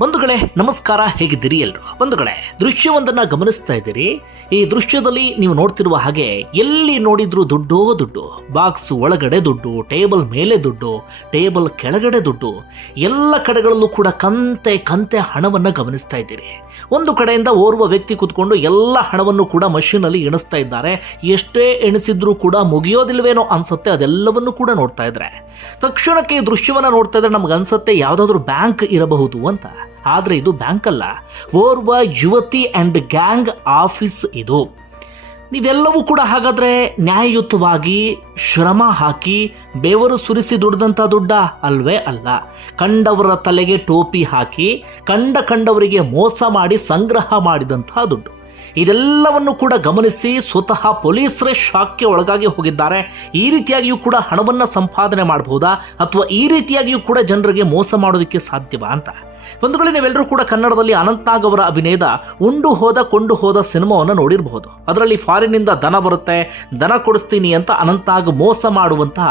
ಬಂಧುಗಳೇ, ನಮಸ್ಕಾರ, ಹೇಗಿದ್ದೀರಿ ಎಲ್ಲರೂ ಬಂಧುಗಳೇ, ದೃಶ್ಯವೊಂದನ್ನ ಗಮನಿಸ್ತಾ ಇದ್ದೀರಿ. ಈ ದೃಶ್ಯದಲ್ಲಿ ನೀವು ನೋಡ್ತಿರುವ ಹಾಗೆ ಎಲ್ಲಿ ನೋಡಿದ್ರು ದುಡ್ಡೋ ದುಡ್ಡು, ಬಾಕ್ಸ್ ಒಳಗಡೆ ದುಡ್ಡು, ಟೇಬಲ್ ಮೇಲೆ ದುಡ್ಡು, ಟೇಬಲ್ ಕೆಳಗಡೆ ದುಡ್ಡು, ಎಲ್ಲ ಕಡೆಗಳಲ್ಲೂ ಕೂಡ ಕಂತೆ ಕಂತೆ ಹಣವನ್ನ ಗಮನಿಸ್ತಾ ಇದ್ದೀರಿ. ಒಂದು ಕಡೆಯಿಂದ ಓರ್ವ ವ್ಯಕ್ತಿ ಕೂತ್ಕೊಂಡು ಎಲ್ಲ ಹಣವನ್ನು ಕೂಡ ಮಷೀನಲ್ಲಿ ಎಣಿಸ್ತಾ ಇದ್ದಾರೆ. ಎಷ್ಟೇ ಎಣಿಸಿದ್ರೂ ಕೂಡ ಮುಗಿಯೋದಿಲ್ವೇನೋ ಅನ್ಸುತ್ತೆ, ಅದೆಲ್ಲವನ್ನು ಕೂಡ ನೋಡ್ತಾ ಇದ್ರೆ ತಕ್ಷಣಕ್ಕೆ ಈ ದೃಶ್ಯವನ್ನ ನೋಡ್ತಾ ಇದ್ರೆ ನಮ್ಗೆ ಅನ್ಸುತ್ತೆ, ಯಾವುದಾದ್ರೂ ಬ್ಯಾಂಕ್ ಇರಬಹುದು ಅಂತ. ಆದರೆ ಇದು ಬ್ಯಾಂಕ್ ಅಲ್ಲ. ಓರ್ವ ಯುವತಿ ಆ್ಯಂಡ್ ಗ್ಯಾಂಗ್ ಆಫೀಸ್ ಇದು. ನೀವೆಲ್ಲವೂ ಕೂಡ ಹಾಗಾದರೆ ನ್ಯಾಯಯುತವಾಗಿ ಶ್ರಮ ಹಾಕಿ ಬೇವರು ಸುರಿಸಿ ದುಡ್ದಂಥ ದುಡ್ಡ ಅಲ್ವೇ ಅಲ್ಲ. ಕಂಡವರ ತಲೆಗೆ ಟೋಪಿ ಹಾಕಿ ಕಂಡ ಕಂಡವರಿಗೆ ಮೋಸ ಮಾಡಿ ಸಂಗ್ರಹ ಮಾಡಿದಂತಹ ದುಡ್ಡು. ಇದೆಲ್ಲವನ್ನು ಕೂಡ ಗಮನಿಸಿ ಸ್ವತಃ ಪೊಲೀಸರೇ ಶಾಕ್ಗೆ ಒಳಗಾಗಿ ಹೋಗಿದ್ದಾರೆ. ಈ ರೀತಿಯಾಗಿಯೂ ಕೂಡ ಹಣವನ್ನು ಸಂಪಾದನೆ ಮಾಡಬಹುದಾ? ಅಥವಾ ಈ ರೀತಿಯಾಗಿಯೂ ಕೂಡ ಜನರಿಗೆ ಮೋಸ ಮಾಡೋದಕ್ಕೆ ಸಾಧ್ಯವಾ ಅಂತ. ಬಂಧುಗಳೇ, ನೀವೆಲ್ಲರೂ ಕೂಡ ಕನ್ನಡದಲ್ಲಿ ಅನಂತ್ನಾಗ್ ಅವರ ಅಭಿನಯದ ಉಂಡು ಹೋದ ಕೊಂಡು ಹೋದ ಸಿನಿಮಾವನ್ನು ನೋಡಿರಬಹುದು. ಅದರಲ್ಲಿ ಫಾರಿನ್ನಿಂದ ದನ ಬರುತ್ತೆ, ದನ ಕೊಡಿಸ್ತೀನಿ ಅಂತ ಅನಂತ್ನಾಗ್ ಮೋಸ ಮಾಡುವಂತಹ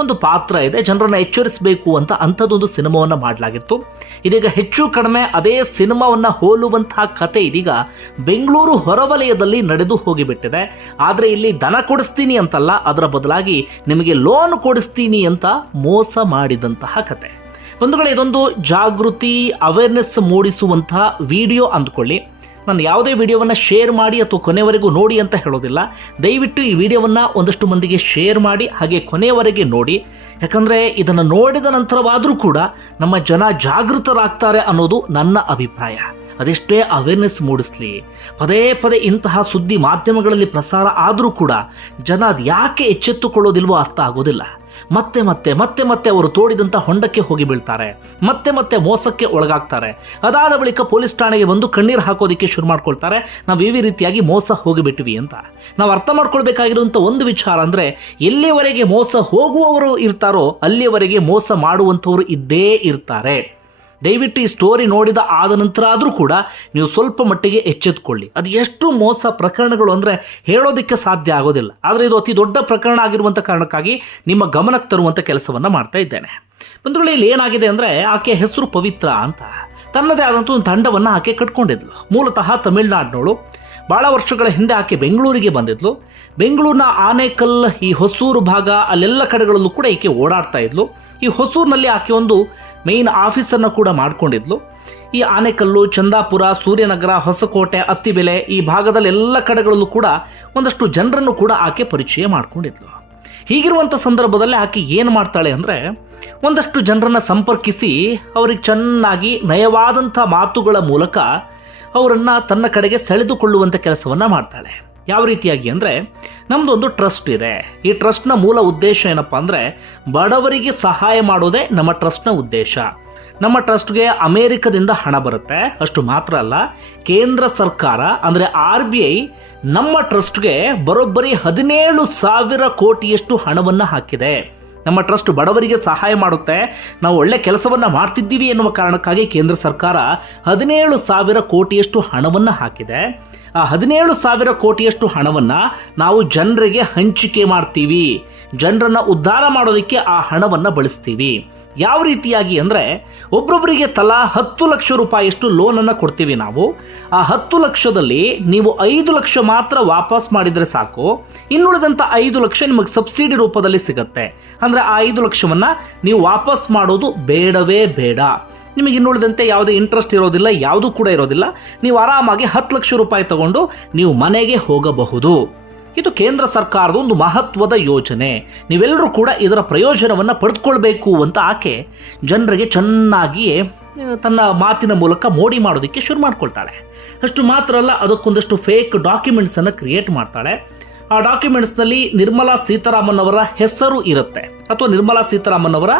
ಒಂದು ಪಾತ್ರ ಇದೆ. ಜನರನ್ನು ಎಚ್ಚರಿಸಬೇಕು ಅಂತ ಅಂಥದ್ದೊಂದು ಸಿನಿಮಾವನ್ನು ಮಾಡಲಾಗಿತ್ತು. ಇದೀಗ ಹೆಚ್ಚು ಕಡಿಮೆ ಅದೇ ಸಿನಿಮಾವನ್ನು ಹೋಲುವಂತಹ ಕತೆ ಇದೀಗ ಬೆಂಗಳೂರು ಹೊರವಲಯದಲ್ಲಿ ನಡೆದು ಹೋಗಿಬಿಟ್ಟಿದೆ. ಆದರೆ ಇಲ್ಲಿ ದನ ಕೊಡಿಸ್ತೀನಿ ಅಂತಲ್ಲ, ಅದರ ಬದಲಾಗಿ ನಿಮಗೆ ಲೋನ್ ಕೊಡಿಸ್ತೀನಿ ಅಂತ ಮೋಸ ಮಾಡಿದಂತಹ ಕತೆ. ಬಂಧುಗಳೇ, ಇದೊಂದು ಜಾಗೃತಿ ಅವೇರ್ನೆಸ್ ಮೂಡಿಸುವಂತಹ ವಿಡಿಯೋ ಅಂದ್ಕೊಳ್ಳಿ. ನಾನು ಯಾವುದೇ ವಿಡಿಯೋವನ್ನು ಶೇರ್ ಮಾಡಿ ಅಥವಾ ಕೊನೆವರೆಗೂ ನೋಡಿ ಅಂತ ಹೇಳೋದಿಲ್ಲ. ದಯವಿಟ್ಟು ಈ ವಿಡಿಯೋವನ್ನು ಒಂದಷ್ಟು ಮಂದಿಗೆ ಶೇರ್ ಮಾಡಿ, ಹಾಗೆ ಕೊನೆಯವರೆಗೆ ನೋಡಿ. ಯಾಕಂದರೆ ಇದನ್ನು ನೋಡಿದ ನಂತರವಾದರೂ ಕೂಡ ನಮ್ಮ ಜನ ಜಾಗೃತರಾಗ್ತಾರೆ ಅನ್ನೋದು ನನ್ನ ಅಭಿಪ್ರಾಯ. ಅದೆಷ್ಟೇ ಅವೇರ್ನೆಸ್ ಮೂಡಿಸ್ಲಿ, ಪದೇ ಪದೇ ಇಂತಹ ಸುದ್ದಿ ಮಾಧ್ಯಮಗಳಲ್ಲಿ ಪ್ರಸಾರ ಆದರೂ ಕೂಡ ಜನ ಅದು ಯಾಕೆ ಎಚ್ಚೆತ್ತುಕೊಳ್ಳೋದಿಲ್ವೋ ಅರ್ಥ ಆಗೋದಿಲ್ಲ. ಮತ್ತೆ ಮತ್ತೆ ಮತ್ತೆ ಮತ್ತೆ ಅವರು ತೋಡಿದಂಥ ಹೊಂಡಕ್ಕೆ ಹೋಗಿ ಬೀಳ್ತಾರೆ. ಮತ್ತೆ ಮತ್ತೆ ಮೋಸಕ್ಕೆ ಒಳಗಾಗ್ತಾರೆ. ಅದಾದ ಬಳಿಕ ಪೊಲೀಸ್ ಠಾಣೆಗೆ ಬಂದು ಕಣ್ಣೀರು ಹಾಕೋದಕ್ಕೆ ಶುರು ಮಾಡ್ಕೊಳ್ತಾರೆ. ನಾವು ಈ ರೀತಿಯಾಗಿ ಮೋಸ ಹೋಗಿಬಿಟ್ವಿ ಅಂತ. ನಾವು ಅರ್ಥ ಮಾಡ್ಕೊಳ್ಬೇಕಾಗಿರುವಂಥ ಒಂದು ವಿಚಾರ ಅಂದರೆ, ಎಲ್ಲಿಯವರೆಗೆ ಮೋಸ ಹೋಗುವವರು ಇರ್ತಾರೋ ಅಲ್ಲಿಯವರೆಗೆ ಮೋಸ ಮಾಡುವಂಥವರು ಇದ್ದೇ ಇರ್ತಾರೆ. ದಯವಿಟ್ಟು ಈ ಸ್ಟೋರಿ ನೋಡಿದ ಆದ ನಂತರ ಆದರೂ ಕೂಡ ನೀವು ಸ್ವಲ್ಪ ಮಟ್ಟಿಗೆ ಎಚ್ಚೆತ್ಕೊಳ್ಳಿ. ಅದು ಎಷ್ಟು ಮೋಸ ಪ್ರಕರಣಗಳು ಅಂದರೆ ಹೇಳೋದಕ್ಕೆ ಸಾಧ್ಯ ಆಗೋದಿಲ್ಲ. ಆದರೆ ಇದು ಅತಿ ದೊಡ್ಡ ಪ್ರಕರಣ ಆಗಿರುವಂಥ ಕಾರಣಕ್ಕಾಗಿ ನಿಮ್ಮ ಗಮನಕ್ಕೆ ತರುವಂಥ ಕೆಲಸವನ್ನು ಮಾಡ್ತಾ ಇದ್ದೇನೆ. ಬಂಧುಗಳಲ್ಲಿ ಏನಾಗಿದೆ ಅಂದರೆ ಆಕೆ ಹೆಸರು ಪವಿತ್ರ ಅಂತ. ತನ್ನದೇ ಆದಂಥ ಒಂದು ತಂಡವನ್ನು ಆಕೆ ಕಟ್ಕೊಂಡಿದ್ಲು. ಮೂಲತಃ ತಮಿಳುನಾಡಿನವಳು. ಭಾಳ ವರ್ಷಗಳ ಹಿಂದೆ ಆಕೆ ಬೆಂಗಳೂರಿಗೆ ಬಂದಿದ್ಲು. ಬೆಂಗಳೂರಿನ ಆನೇಕಲ್ ಈ ಹೊಸೂರು ಭಾಗ ಅಲ್ಲೆಲ್ಲ ಕಡೆಗಳಲ್ಲೂ ಕೂಡ ಈಕೆ ಓಡಾಡ್ತಾ ಇದ್ಲು. ಈ ಹೊಸೂರಿನಲ್ಲಿ ಆಕೆ ಒಂದು ಮೇನ್ ಆಫೀಸನ್ನು ಕೂಡ ಮಾಡಿಕೊಂಡಿದ್ಲು. ಈ ಆನೆಕಲ್ಲು, ಚಂದಾಪುರ, ಸೂರ್ಯನಗರ, ಹೊಸಕೋಟೆ, ಅತ್ತಿಬೆಲೆ ಈ ಭಾಗದಲ್ಲಿ ಎಲ್ಲ ಕಡೆಗಳಲ್ಲೂ ಕೂಡ ಒಂದಷ್ಟು ಜನರನ್ನು ಕೂಡ ಆಕೆ ಪರಿಚಯ ಮಾಡ್ಕೊಂಡಿದ್ಲು. ಹೀಗಿರುವಂಥ ಸಂದರ್ಭದಲ್ಲಿ ಆಕೆ ಏನು ಮಾಡ್ತಾಳೆ ಅಂದರೆ ಒಂದಷ್ಟು ಜನರನ್ನು ಸಂಪರ್ಕಿಸಿ ಅವರಿಗೆ ಚೆನ್ನಾಗಿ ನಯವಾದಂಥ ಮಾತುಗಳ ಮೂಲಕ ಅವರನ್ನು ತನ್ನ ಕಡೆಗೆ ಸೆಳೆದುಕೊಳ್ಳುವಂಥ ಕೆಲಸವನ್ನು ಮಾಡ್ತಾಳೆ. ಯಾವ ರೀತಿಯಾಗಿ ಅಂದರೆ ನಮ್ಮದೊಂದು ಟ್ರಸ್ಟ್ ಇದೆ. ಈ ಟ್ರಸ್ಟ್ನ ಮೂಲ ಉದ್ದೇಶ ಏನಪ್ಪ ಅಂದರೆ ಬಡವರಿಗೆ ಸಹಾಯ ಮಾಡೋದೇ ನಮ್ಮ ಟ್ರಸ್ಟ್ನ ಉದ್ದೇಶ. ನಮ್ಮ ಟ್ರಸ್ಟ್ಗೆ ಅಮೇರಿಕದಿಂದ ಹಣ ಬರುತ್ತೆ. ಅಷ್ಟು ಮಾತ್ರ ಅಲ್ಲ, ಕೇಂದ್ರ ಸರ್ಕಾರ ಅಂದರೆ ಆರ್ ಬಿ ಐ ನಮ್ಮ ಟ್ರಸ್ಟ್ಗೆ ಬರೋಬ್ಬರಿ ಹದಿನೇಳು ಸಾವಿರ ಕೋಟಿಯಷ್ಟು ಹಣವನ್ನು ಹಾಕಿದೆ. ನಮ್ಮ ಟ್ರಸ್ಟ್ ಬಡವರಿಗೆ ಸಹಾಯ ಮಾಡುತ್ತೆ. ನಾವು ಒಳ್ಳೆ ಕೆಲಸವನ್ನು ಮಾಡ್ತಿದ್ದೀವಿ ಎನ್ನುವ ಕಾರಣಕ್ಕಾಗಿ ಕೇಂದ್ರ ಸರ್ಕಾರ ಹದಿನೇಳು ಸಾವಿರ ಕೋಟಿಯಷ್ಟು ಹಣವನ್ನು ಹಾಕಿದೆ. ಆ ಹದಿನೇಳು ಸಾವಿರ ಕೋಟಿಯಷ್ಟು ಹಣವನ್ನು ನಾವು ಜನರಿಗೆ ಹಂಚಿಕೆ ಮಾಡ್ತೀವಿ. ಜನರನ್ನು ಉದ್ಧಾರ ಮಾಡೋದಕ್ಕೆ ಆ ಹಣವನ್ನು ಬಳಸ್ತೀವಿ. ಯಾವ ರೀತಿಯಾಗಿ ಅಂದರೆ ಒಬ್ಬೊಬ್ಬರಿಗೆ ತಲಾ ಹತ್ತು ಲಕ್ಷ ರೂಪಾಯಿಯಷ್ಟು ಲೋನನ್ನು ಕೊಡ್ತೀವಿ ನಾವು. ಆ ಹತ್ತು ಲಕ್ಷದಲ್ಲಿ ನೀವು ಐದು ಲಕ್ಷ ಮಾತ್ರ ವಾಪಸ್ ಮಾಡಿದರೆ ಸಾಕು. ಇನ್ನುಳಿದಂಥ ಐದು ಲಕ್ಷ ನಿಮಗೆ ಸಬ್ಸಿಡಿ ರೂಪದಲ್ಲಿ ಸಿಗುತ್ತೆ. ಅಂದರೆ ಆ ಐದು ಲಕ್ಷವನ್ನು ನೀವು ವಾಪಸ್ ಮಾಡೋದು ಬೇಡವೇ ಬೇಡ. ನಿಮಗೆ ಇನ್ನುಳಿದಂತೆ ಯಾವುದೇ ಇಂಟ್ರೆಸ್ಟ್ ಇರೋದಿಲ್ಲ, ಯಾವುದೂ ಕೂಡ ಇರೋದಿಲ್ಲ. ನೀವು ಆರಾಮಾಗಿ ಹತ್ತು ಲಕ್ಷ ರೂಪಾಯಿ ತಗೊಂಡು ನೀವು ಮನೆಗೆ ಹೋಗಬಹುದು. ಇದು ಕೇಂದ್ರ ಸರ್ಕಾರದ ಒಂದು ಮಹತ್ವದ ಯೋಜನೆ. ನೀವೆಲ್ಲರೂ ಕೂಡ ಇದರ ಪ್ರಯೋಜನವನ್ನು ಪಡೆದುಕೊಳ್ಬೇಕು ಅಂತ ಆಕೆ ಜನರಿಗೆ ಚೆನ್ನಾಗಿಯೇ ತನ್ನ ಮಾತಿನ ಮೂಲಕ ಮೋಡಿ ಮಾಡೋದಕ್ಕೆ ಶುರು ಮಾಡ್ಕೊಳ್ತಾಳೆ. ಅಷ್ಟು ಮಾತ್ರ ಅಲ್ಲ, ಅದಕ್ಕೊಂದಷ್ಟು ಫೇಕ್ ಡಾಕ್ಯುಮೆಂಟ್ಸನ್ನು ಕ್ರಿಯೇಟ್ ಮಾಡ್ತಾಳೆ. ಆ ಡಾಕ್ಯುಮೆಂಟ್ಸ್ನಲ್ಲಿ ನಿರ್ಮಲಾ ಸೀತಾರಾಮನ್ ಅವರ ಹೆಸರು ಇರುತ್ತೆ. ಅಥವಾ ನಿರ್ಮಲಾ ಸೀತಾರಾಮನ್ ಅವರ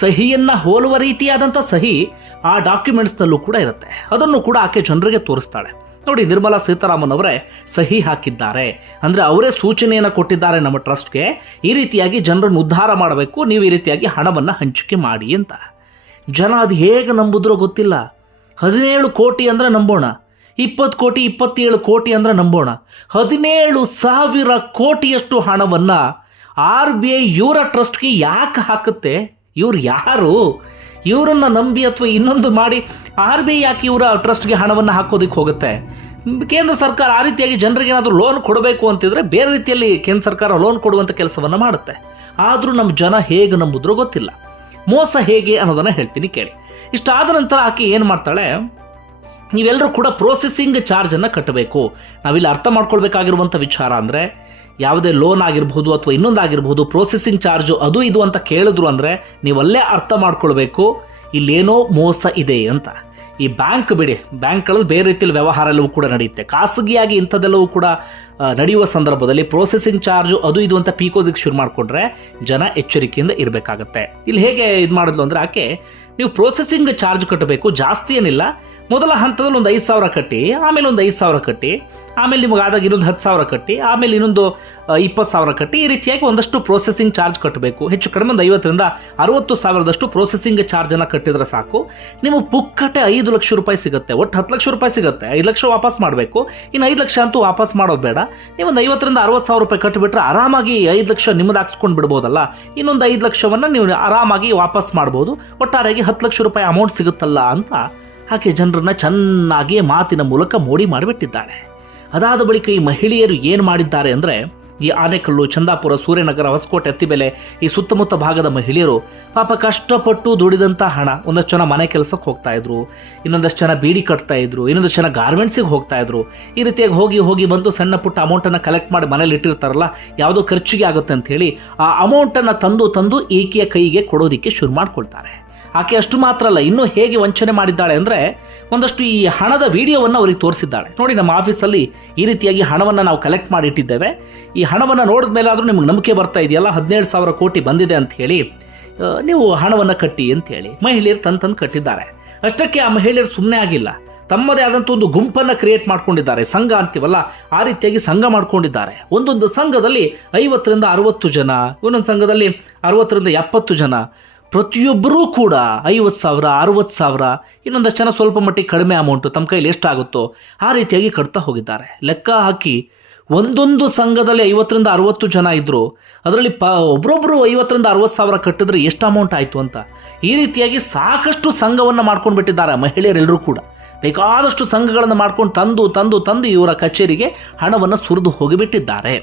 ಸಹಿಯನ್ನು ಹೋಲುವ ರೀತಿಯಾದಂಥ ಸಹಿ ಆ ಡಾಕ್ಯುಮೆಂಟ್ಸ್ನಲ್ಲೂ ಕೂಡ ಇರುತ್ತೆ. ಅದನ್ನು ಕೂಡ ಆಕೆ ಜನರಿಗೆ ತೋರಿಸ್ತಾಳೆ. ನೋಡಿ, ನಿರ್ಮಲಾ ಸೀತಾರಾಮನ್ ಅವರೇ ಸಹಿ ಹಾಕಿದ್ದಾರೆ. ಅಂದರೆ ಅವರೇ ಸೂಚನೆಯನ್ನು ಕೊಟ್ಟಿದ್ದಾರೆ ನಮ್ಮ ಟ್ರಸ್ಟ್ಗೆ. ಈ ರೀತಿಯಾಗಿ ಜನರನ್ನು ಉದ್ಧಾರ ಮಾಡಬೇಕು. ನೀವು ಈ ರೀತಿಯಾಗಿ ಹಣವನ್ನು ಹಂಚಿಕೆ ಮಾಡಿ ಅಂತ. ಜನ ಅದು ಹೇಗೆ ನಂಬುದ್ರೋ ಗೊತ್ತಿಲ್ಲ. ಹದಿನೇಳು ಕೋಟಿ ಅಂದರೆ ನಂಬೋಣ. ಇಪ್ಪತ್ತು ಕೋಟಿ, ಇಪ್ಪತ್ತೇಳು ಕೋಟಿ ಅಂದರೆ ನಂಬೋಣ. ಹದಿನೇಳು ಸಾವಿರ ಕೋಟಿಯಷ್ಟು ಹಣವನ್ನು ಆರ್ ಬಿ ಐ ಇವರ ಟ್ರಸ್ಟ್ಗೆ ಯಾಕೆ ಹಾಕುತ್ತೆ? ಇವ್ರು ಯಾರು? ಇವರನ್ನ ನಂಬಿ ಅಥವಾ ಇನ್ನೊಂದು ಮಾಡಿ ಆರ್ ಬಿ ಐ ಯಾಕೆ ಇವರ ಟ್ರಸ್ಟ್ಗೆ ಹಣವನ್ನು ಹಾಕೋದಕ್ಕೆ ಹೋಗುತ್ತೆ? ಕೇಂದ್ರ ಸರ್ಕಾರ ಆ ರೀತಿಯಾಗಿ ಜನರಿಗೆ ಏನಾದರೂ ಲೋನ್ ಕೊಡಬೇಕು ಅಂತಿದ್ರೆ ಬೇರೆ ರೀತಿಯಲ್ಲಿ ಕೇಂದ್ರ ಸರ್ಕಾರ ಲೋನ್ ಕೊಡುವಂಥ ಕೆಲಸವನ್ನು ಮಾಡುತ್ತೆ. ಆದರೂ ನಮ್ಮ ಜನ ಹೇಗೆ ನಂಬುದ್ರೋ ಗೊತ್ತಿಲ್ಲ. ಮೋಸ ಹೇಗೆ ಅನ್ನೋದನ್ನು ಹೇಳ್ತೀನಿ ಕೇಳಿ. ಇಷ್ಟಾದ ನಂತರ ಆಕೆ ಏನು ಮಾಡ್ತಾಳೆ? ನೀವೆಲ್ಲರೂ ಕೂಡ ಪ್ರೋಸೆಸಿಂಗ್ ಚಾರ್ಜನ್ನು ಕಟ್ಟಬೇಕು. ನಾವಿಲ್ಲಿ ಅರ್ಥ ಮಾಡ್ಕೊಳ್ಬೇಕಾಗಿರುವಂಥ ವಿಚಾರ ಅಂದರೆ, ಯಾವುದೇ ಲೋನ್ ಆಗಿರ್ಬೋದು ಅಥವಾ ಇನ್ನೊಂದಾಗಿರ್ಬೋದು ಪ್ರೊಸೆಸಿಂಗ್ ಚಾರ್ಜು ಅದು ಇದು ಅಂತ ಕೇಳಿದ್ರು ಅಂದರೆ, ನೀವಲ್ಲೇ ಅರ್ಥ ಮಾಡ್ಕೊಳ್ಬೇಕು, ಇಲ್ಲೇನೋ ಮೋಸ ಇದೆ ಅಂತ. ಈ ಬ್ಯಾಂಕ್ ಬಿಡಿ ಬ್ಯಾಂಕ್ಗಳಲ್ಲಿ ಬೇರೆ ರೀತಿಯಲ್ಲಿ ವ್ಯವಹಾರ ಎಲ್ಲವೂ ಕೂಡ ನಡೆಯುತ್ತೆ. ಖಾಸಗಿಯಾಗಿ ಇಂಥದ್ದೆಲ್ಲವೂ ಕೂಡ ನಡೆಯುವ ಸಂದರ್ಭದಲ್ಲಿ ಪ್ರೊಸೆಸಿಂಗ್ ಚಾರ್ಜು ಅದು ಇದು ಅಂತ ಪೀಕೋಸಿಗೆ ಶುರು ಮಾಡಿಕೊಂಡ್ರೆ ಜನ ಎಚ್ಚರಿಕೆಯಿಂದ ಇರಬೇಕಾಗತ್ತೆ. ಇಲ್ಲಿ ಹೇಗೆ ಇದು ಮಾಡಿದ್ಲು ಅಂದರೆ ಆಕೆ, ನೀವು ಪ್ರೊಸೆಸಿಂಗ್ ಚಾರ್ಜ್ ಕಟ್ಟಬೇಕು, ಜಾಸ್ತಿ ಏನಿಲ್ಲ, ಮೊದಲ ಹಂತದಲ್ಲಿ ಒಂದು ಐದು ಸಾವಿರ ಕಟ್ಟಿ, ಆಮೇಲೆ ಒಂದು ಐದು ಸಾವಿರ ಕಟ್ಟಿ, ಆಮೇಲೆ ನಿಮಗೆ ಆದಾಗ ಇನ್ನೊಂದು ಹತ್ತು ಸಾವಿರ ಕಟ್ಟಿ, ಆಮೇಲೆ ಇನ್ನೊಂದು ಇಪ್ಪತ್ತು ಸಾವಿರ ಕಟ್ಟಿ, ಈ ರೀತಿಯಾಗಿ ಒಂದಷ್ಟು ಪ್ರೊಸೆಸಿಂಗ್ ಚಾರ್ಜ್ ಕಟ್ಟಬೇಕು. ಹೆಚ್ಚು ಕಡಿಮೆ ಒಂದು ಐವತ್ತರಿಂದ ಅರವತ್ತು ಸಾವಿರದಷ್ಟು ಚಾರ್ಜ್ ಚಾರ್ಜನ್ನು ಕಟ್ಟಿದ್ರೆ ಸಾಕು. ನಿಮಗೆ ಪುಕ್ಕಟೆ ಐದು ಲಕ್ಷ ರೂಪಾಯಿ ಸಿಗುತ್ತೆ, ಒಟ್ಟು ಹತ್ತು ಲಕ್ಷ ರೂಪಾಯಿ ಸಿಗುತ್ತೆ, ಐದು ಲಕ್ಷ ವಾಪಸ್ ಮಾಡಬೇಕು. ಇನ್ನು ಐದು ಲಕ್ಷ ಅಂತೂ ವಾಪಸ್ ಮಾಡೋದು ಬೇಡ. ನೀವು ಒಂದು ಐವತ್ತರಿಂದ ಅರವತ್ತು ಸಾವಿರ ರೂಪಾಯಿ ಕಟ್ಟಿಬಿಟ್ರೆ ಆರಾಮಾಗಿ ಐದು ಲಕ್ಷ ನಿಮ್ಮದು ಹಾಕ್ಸ್ಕೊಂಡು ಬಿಡ್ಬೋದಲ್ಲ? ಇನ್ನೊಂದು ಐದು ಲಕ್ಷವನ್ನು ನೀವು ಆರಾಮಾಗಿ ವಾಪಸ್ ಮಾಡ್ಬೋದು. ಒಟ್ಟಾರೆಯಾಗಿ ಹತ್ತು ಲಕ್ಷ ರೂಪಾಯಿ ಅಮೌಂಟ್ ಸಿಗುತ್ತಲ್ಲ ಅಂತ ಆಕೆ ಜನರನ್ನ ಚೆನ್ನಾಗಿ ಮಾತಿನ ಮೂಲಕ ಮೋಡಿ ಮಾಡಿಬಿಟ್ಟಿದ್ದಾಳೆ ಅದಾದ ಬಳಿಕ ಈ ಮಹಿಳೆಯರು ಏನು ಮಾಡಿದ್ದಾರೆ ಅಂದರೆ ಈ ಆನೆಕಲ್ಲು ಚಂದಾಪುರ ಸೂರ್ಯನಗರ ಹೊಸಕೋಟೆ ಅತ್ತಿಬೆಲೆ ಈ ಸುತ್ತಮುತ್ತ ಭಾಗದ ಮಹಿಳೆಯರು. ಪಾಪ ಕಷ್ಟಪಟ್ಟು ದುಡಿದಂಥ ಹಣ. ಒಂದಷ್ಟು ಜನ ಮನೆ ಕೆಲಸಕ್ಕೆ ಹೋಗ್ತಾ ಇದ್ರು. ಇನ್ನೊಂದಷ್ಟು ಜನ ಬೀಡಿ ಕಟ್ತಾ ಇದ್ರು. ಇನ್ನೊಂದಷ್ಟು ಜನ ಗಾರ್ಮೆಂಟ್ಸಿಗೆ ಹೋಗ್ತಾ ಇದ್ರು. ಈ ರೀತಿಯಾಗಿ ಹೋಗಿ ಹೋಗಿ ಬಂದು ಸಣ್ಣ ಪುಟ್ಟ ಅಮೌಂಟನ್ನು ಕಲೆಕ್ಟ್ ಮಾಡಿ ಮನೇಲಿ ಇಟ್ಟಿರ್ತಾರಲ್ಲ, ಯಾವುದೋ ಖರ್ಚಿಗೆ ಆಗುತ್ತೆ ಅಂತ ಹೇಳಿ ಆ ಅಮೌಂಟನ್ನು ತಂದು ತಂದು ಈಕೆಯ ಕೈಗೆ ಕೊಡೋದಿಕ್ಕೆ ಶುರು ಮಾಡ್ಕೊಳ್ತಾರೆ. ಆಕೆ ಅಷ್ಟು ಮಾತ್ರ ಅಲ್ಲ, ಇನ್ನೂ ಹೇಗೆ ವಂಚನೆ ಮಾಡಿದ್ದಾಳೆ ಅಂದರೆ ಒಂದಷ್ಟು ಈ ಹಣದ ವಿಡಿಯೋವನ್ನು ಅವರಿಗೆ ತೋರಿಸಿದ್ದಾಳೆ. ನೋಡಿ, ನಮ್ಮ ಆಫೀಸಲ್ಲಿ ಈ ರೀತಿಯಾಗಿ ಹಣವನ್ನು ನಾವು ಕಲೆಕ್ಟ್ ಮಾಡಿ ಇಟ್ಟಿದ್ದೇವೆ ಈ ಹಣವನ್ನು ನೋಡಿದ ಮೇಲಾದರೂ ನಿಮ್ಗೆ ನಂಬಿಕೆ ಬರ್ತಾ ಇದೆಯಲ್ಲ? ಹದಿನೇಳು ಸಾವಿರ ಕೋಟಿ ಬಂದಿದೆ ಅಂತ ಹೇಳಿ ನೀವು ಹಣವನ್ನು ಕಟ್ಟಿ ಅಂತೇಳಿ ಮಹಿಳೆಯರು ತಂದು ತಂದು ಕಟ್ಟಿದ್ದಾರೆ. ಅಷ್ಟಕ್ಕೆ ಆ ಮಹಿಳೆಯರು ಸುಮ್ಮನೆ ಆಗಿಲ್ಲ. ತಮ್ಮದೇ ಆದಂಥ ಒಂದು ಗುಂಪನ್ನು ಕ್ರಿಯೇಟ್ ಮಾಡ್ಕೊಂಡಿದ್ದಾರೆ. ಸಂಘ ಅಂತೀವಲ್ಲ, ಆ ರೀತಿಯಾಗಿ ಸಂಘ ಮಾಡ್ಕೊಂಡಿದ್ದಾರೆ. ಒಂದೊಂದು ಸಂಘದಲ್ಲಿ ಐವತ್ತರಿಂದ ಅರವತ್ತು ಜನ ಇನ್ನೊಂದು ಸಂಘದಲ್ಲಿ ಅರವತ್ತರಿಂದ ಎಪ್ಪತ್ತು ಜನ ಪ್ರತಿಯೊಬ್ಬರೂ ಕೂಡ ಐವತ್ತು ಸಾವಿರ, ಅರುವತ್ತು ಸಾವಿರ, ಇನ್ನೊಂದಷ್ಟು ಜನ ಸ್ವಲ್ಪ ಮಟ್ಟಿಗೆ ಕಡಿಮೆ ಅಮೌಂಟು ತಮ್ಮ ಕೈಲಿ ಎಷ್ಟಾಗುತ್ತೋ ಆ ರೀತಿಯಾಗಿ ಕಟ್ತಾ ಹೋಗಿದ್ದಾರೆ. ಲೆಕ್ಕ ಹಾಕಿ ಒಂದೊಂದು ಸಂಘದಲ್ಲಿ ಐವತ್ತರಿಂದ ಅರುವತ್ತು ಜನ ಇದ್ದರು ಅದರಲ್ಲಿ ಪ ಒಬ್ಬರೊಬ್ಬರು ಐವತ್ತರಿಂದ ಅರುವತ್ತು ಸಾವಿರ ಕಟ್ಟಿದ್ರೆ ಎಷ್ಟು ಅಮೌಂಟ್ ಆಯಿತು ಅಂತ. ಈ ರೀತಿಯಾಗಿ ಸಾಕಷ್ಟು ಸಂಘವನ್ನು ಮಾಡ್ಕೊಂಡು ಬಿಟ್ಟಿದ್ದಾರೆ ಮಹಿಳೆಯರೆಲ್ಲರೂ ಕೂಡ. ಬೇಕಾದಷ್ಟು ಸಂಘಗಳನ್ನು ಮಾಡ್ಕೊಂಡು ತಂದು ತಂದು ತಂದು ಇವರ ಕಚೇರಿಗೆ ಹಣವನ್ನು ಸುರಿದು ಹೋಗಿಬಿಟ್ಟಿದ್ದಾರೆ.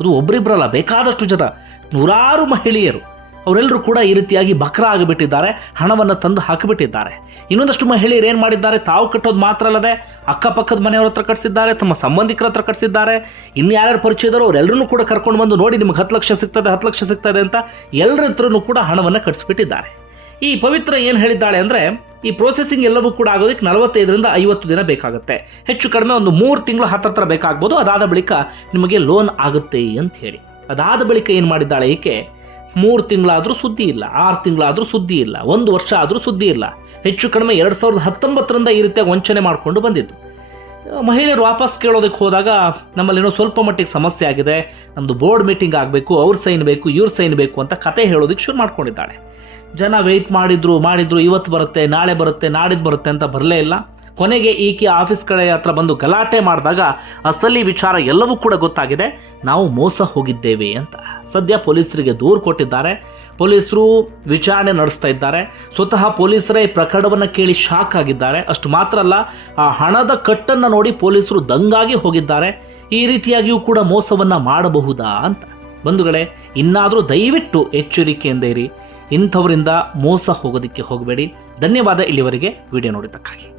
ಅದು ಒಬ್ಬರಿಬ್ಬರಲ್ಲ ಬೇಕಾದಷ್ಟು ಜನ ನೂರಾರು ಮಹಿಳೆಯರು. ಅವರೆಲ್ಲರೂ ಕೂಡ ಈ ರೀತಿಯಾಗಿ ಬಕ್ರ ಆಗಿಬಿಟ್ಟಿದ್ದಾರೆ, ಹಣವನ್ನು ತಂದು ಹಾಕಿಬಿಟ್ಟಿದ್ದಾರೆ. ಇನ್ನೊಂದಷ್ಟು ಮಹಿಳೆಯರು ಏನು ಮಾಡಿದ್ದಾರೆ, ತಾವು ಕಟ್ಟೋದು ಮಾತ್ರ ಅಲ್ಲದೆ ಅಕ್ಕಪಕ್ಕದ ಮನೆಯವ್ರ ಹತ್ರ ಕಟ್ಸಿದ್ದಾರೆ, ತಮ್ಮ ಸಂಬಂಧಿಕರ ಹತ್ರ ಕಟ್ಸಿದ್ದಾರೆ. ಇನ್ನು ಯಾರ್ಯಾರು ಪರಿಚಯದವರು ಅವರೆಲ್ಲರೂ ಕೂಡ ಕರ್ಕೊಂಡು ಬಂದು ನೋಡಿ ನಿಮ್ಗೆ ಹತ್ತು ಲಕ್ಷ ಸಿಗ್ತದೆ, ಹತ್ತು ಲಕ್ಷ ಸಿಗ್ತದೆ ಅಂತ ಎಲ್ಲರ ಹತ್ರನೂ ಕೂಡ ಹಣವನ್ನು ಕಟ್ಟಿಸ್ಬಿಟ್ಟಿದ್ದಾರೆ ಈ ಪವಿತ್ರ ಏನು ಹೇಳಿದ್ದಾಳೆ ಅಂದರೆ, ಈ ಪ್ರೋಸೆಸಿಂಗ್ ಎಲ್ಲವೂ ಕೂಡ ಆಗೋದಕ್ಕೆ ನಲವತ್ತೈದರಿಂದ ಐವತ್ತು ದಿನ ಬೇಕಾಗುತ್ತೆ. ಹೆಚ್ಚು ಕಡಿಮೆ ಒಂದು ಮೂರು ತಿಂಗಳು ಹತ್ತತ್ರ ಬೇಕಾಗ್ಬೋದು, ಅದಾದ ಬಳಿಕ ನಿಮಗೆ ಲೋನ್ ಆಗುತ್ತೆ ಅಂತ ಹೇಳಿ. ಅದಾದ ಬಳಿಕ ಏನು ಮಾಡಿದ್ದಾಳೆ ಈಕೆ? ಮೂರು ತಿಂಗಳಾದರೂ ಸುದ್ದಿ ಇಲ್ಲ, ಆರು ತಿಂಗಳಾದರೂ ಸುದ್ದಿ ಇಲ್ಲ, ಒಂದು ವರ್ಷ ಆದರೂ ಸುದ್ದಿ ಇಲ್ಲ. ಹೆಚ್ಚು ಕಡಿಮೆ ಎರಡು ಸಾವಿರದ ಹತ್ತೊಂಬತ್ತರಿಂದ ಈ ರೀತಿಯಾಗಿ ವಂಚನೆ ಮಾಡಿಕೊಂಡು ಬಂದಿದ್ದು. ಮಹಿಳೆಯರು ವಾಪಸ್ ಕೇಳೋದಕ್ಕೆ ಹೋದಾಗ ನಮ್ಮಲ್ಲೇನೋ ಸ್ವಲ್ಪ ಮಟ್ಟಿಗೆ ಸಮಸ್ಯೆ ಆಗಿದೆ ನಮ್ಮದು ಬೋರ್ಡ್ ಮೀಟಿಂಗ್ ಆಗಬೇಕು, ಅವ್ರ ಸೈನ್ ಬೇಕು, ಇವ್ರ ಸೈನ್ ಬೇಕು ಅಂತ ಕತೆ ಹೇಳೋದಕ್ಕೆ ಶುರು ಮಾಡ್ಕೊಂಡಿದ್ದಾಳೆ. ಜನ ವೆಯ್ಟ್ ಮಾಡಿದ್ರು ಮಾಡಿದ್ರು, ಇವತ್ತು ಬರುತ್ತೆ, ನಾಳೆ ಬರುತ್ತೆ, ನಾಡಿದ್ದು ಬರುತ್ತೆ ಅಂತ ಬರಲೇ ಇಲ್ಲ. ಕೊನೆಗೆ ಈಕೆ ಆಫೀಸ್ ಕಡೆ ಹತ್ರ ಬಂದು ಗಲಾಟೆ ಮಾಡಿದಾಗ ಅಸಲಿ ವಿಚಾರ ಎಲ್ಲವೂ ಕೂಡ ಗೊತ್ತಾಗಿದೆ. ನಾವು ಮೋಸ ಹೋಗಿದ್ದೇವೆ ಅಂತ. ಸದ್ಯ ಪೊಲೀಸರಿಗೆ ದೂರು ಕೊಟ್ಟಿದ್ದಾರೆ. ಪೊಲೀಸರು ವಿಚಾರಣೆ ನಡೆಸ್ತಾ ಇದ್ದಾರೆ. ಸ್ವತಃ ಪೊಲೀಸರೇ ಈ ಪ್ರಕರಣವನ್ನು ಕೇಳಿ ಶಾಕ್ ಆಗಿದ್ದಾರೆ. ಅಷ್ಟು ಮಾತ್ರ ಅಲ್ಲ, ಆ ಹಣದ ಕಟ್ಟನ್ನು ನೋಡಿ ಪೊಲೀಸರು ದಂಗಾಗಿ ಹೋಗಿದ್ದಾರೆ. ಈ ರೀತಿಯಾಗಿಯೂ ಕೂಡ ಮೋಸವನ್ನು ಮಾಡಬಹುದಾ ಅಂತ. ಬಂಧುಗಳೇ, ಇನ್ನಾದರೂ ದಯವಿಟ್ಟು ಎಚ್ಚರಿಕೆಯಿಂದ ಇರಿ. ಇಂಥವರಿಂದ ಮೋಸ ಹೋಗೋದಕ್ಕೆ ಹೋಗಬೇಡಿ. ಧನ್ಯವಾದ ಇಲ್ಲಿವರೆಗೆ. ವಿಡಿಯೋ ನೋಡಿದ್ದಕ್ಕಾಗಿ.